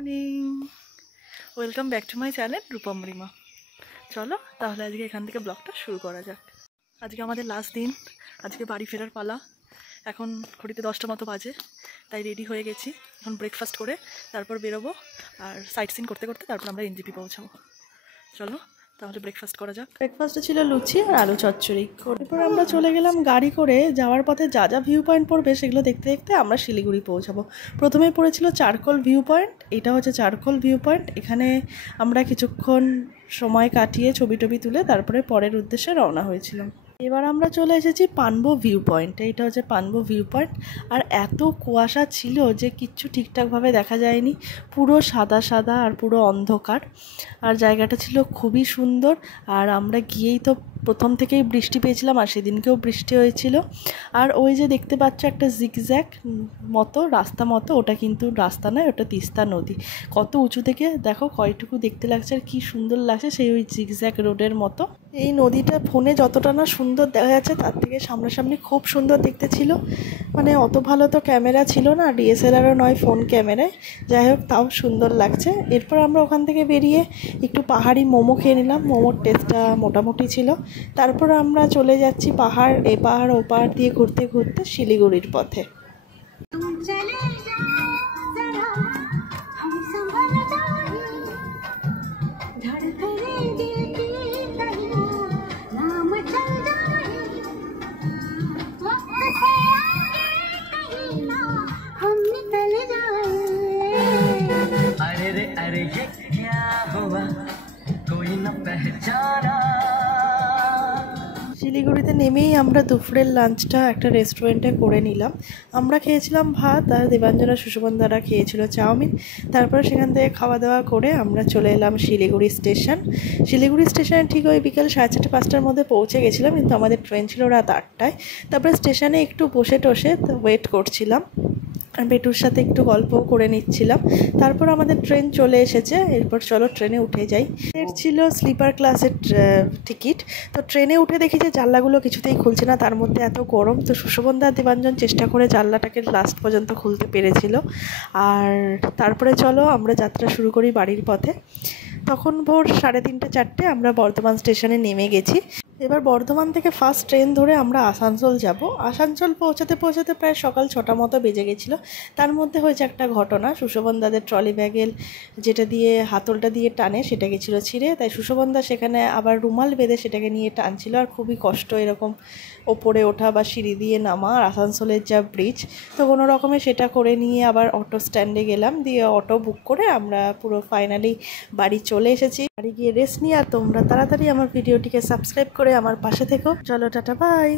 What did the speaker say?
Morning, welcome back to my channel Rupmorima. চলো তাহলে আজকে এখান থেকে ব্লগটা শুরু করা যাক। আজকে আমাদের লাস্ট দিন, আজকে বাড়ি ফেরার পালা। এখন ঘড়িতে 10টা মতো বাজে, তাই রেডি হয়ে গেছি। এখন ব্রেকফাস্ট করে তারপর বেরোবো, আর সাইট সিন করতে করতে তারপর আমরা এনজেপি পৌঁছাবো। চলো তাহলে ব্রেকফাস্ট করা যাক। ব্রেকফাস্টে ছিল লুচি আর আলু চচ্চড়ি। এরপর আমরা চলে গেলাম গাড়ি করে। যাওয়ার পথে যা যা ভিউ পয়েন্ট পড়বে সেগুলো দেখতে দেখতে আমরা শিলিগুড়ি পৌঁছাবো। প্রথমে পড়েছিল চারকোল ভিউ পয়েন্ট। এটা হচ্ছে চারকোল ভিউ পয়েন্ট। এখানে আমরা কিছুক্ষণ সময় কাটিয়ে ছবি টবি তুলে তারপরে পরের উদ্দেশ্যে রওনা হয়েছিলাম। এবার আমরা চলে এসেছি পানবো ভিউ পয়েন্ট। এইটা হচ্ছে পানবো ভিউ পয়েন্ট। আর এত কুয়াশা ছিল যে কিচ্ছু ঠিকঠাকভাবে দেখা যায়নি, পুরো সাদা সাদা আর পুরো অন্ধকার। আর জায়গাটা ছিল খুবই সুন্দর। আর আমরা গিয়েই তো প্রথম থেকেই বৃষ্টি পেয়েছিলাম, আর সেদিনকেও বৃষ্টি হয়েছিল। আর ওই যে দেখতে পাচ্ছ একটা জিগজ্যাগ মতো রাস্তা মতো, ওটা কিন্তু রাস্তা নয়, ওটা তিস্তা নদী। কত উঁচু থেকে দেখো কয়টুকু দেখতে লাগছে আর কি সুন্দর লাগছে, সেই ওই জিগজ্যাগ রোডের মতো। এই নদীটা ফোনে যতটা না সুন্দর দেখা যাচ্ছে, তার থেকে সামনাসামনি খুব সুন্দর দেখতে ছিল। মানে অত ভালো তো ক্যামেরা ছিল না, ডিএসএলআরও নয়, ফোন ক্যামেরায়। যাই হোক, তাও সুন্দর লাগছে। এরপর আমরা ওখান থেকে বেরিয়ে একটু পাহাড়ি মোমো খেয়ে নিলাম। মোমোর টেস্টটা মোটামুটি ছিল। তারপর আমরা চলে যাচ্ছি পাহাড় এ পাহাড় ও পাহাড় দিয়ে ঘুরতে ঘুরতে শিলিগুড়ির পথে। अरे ये क्या हुआ कोई न पहचाना। শিলিগুড়িতে নেমেই আমরা দুপুরের লাঞ্চটা একটা রেস্টুরেন্টে করে নিলাম। আমরা খেয়েছিলাম ভাত, আর দেবাঞ্জনা সুশোভনদারা খেয়েছিল চাউমিন। তারপরে সেখান থেকে খাওয়া দাওয়া করে আমরা চলে এলাম শিলিগুড়ি স্টেশন। শিলিগুড়ি স্টেশনে ঠিক ওই বিকেল 4:30-5টার মধ্যে পৌঁছে গেছিলাম, কিন্তু আমাদের ট্রেন ছিল রাত 8টায়। তারপরে স্টেশনে একটু বসে টসে ওয়েট করছিলাম, আর বেটুর সাথে একটু গল্পও করে নিচ্ছিলাম। তারপর আমাদের ট্রেন চলে এসেছে। এরপর চলো ট্রেনে উঠে যাই। এর ছিল স্লিপার ক্লাসের টিকিট। তো ট্রেনে উঠে দেখি যে জানলাগুলো কিছুতেই খুলছে না, তার মধ্যে এত গরম। তো সুশোভনদা দেবাঞ্জন চেষ্টা করে জানলাটাকে লাস্ট পর্যন্ত খুলতে পেরেছিল। আর তারপরে চলো আমরা যাত্রা শুরু করি বাড়ির পথে। তখন ভোর 3:30-4টে আমরা বর্ধমান স্টেশনে নেমে গেছি। এবার বর্ধমান থেকে ফার্স্ট ট্রেন ধরে আমরা আসানসোল যাব। আসানসোল পৌঁছাতে পৌঁছাতে প্রায় সকাল 6টা মতো বেজে গেছিলো। তার মধ্যে হয়েছে একটা ঘটনা, সুশোভনদাদের ট্রলি ব্যাগের যেটা দিয়ে হাতলটা দিয়ে টানে সেটা গেছিলো ছিঁড়ে। তাই সুশোভনদা সেখানে আবার রুমাল বেঁধে সেটাকে নিয়ে টানছিল। আর খুবই কষ্ট এরকম ওপরে ওঠা বা সিঁড়ি দিয়ে নামা, আর আসানসোলের যা ব্রিজ। তো কোনো রকমে সেটা করে নিয়ে আবার অটো স্ট্যান্ডে গেলাম, দিয়ে অটো বুক করে আমরা পুরো ফাইনালি বাড়ি চলে এসেছি। বাড়ি গিয়ে রেস্ট নিয়ে, আর তোমরা তাড়াতাড়ি আমার ভিডিওটিকে সাবস্ক্রাইব করে আমার পাশে থেকো। চলো টাটা, বাই।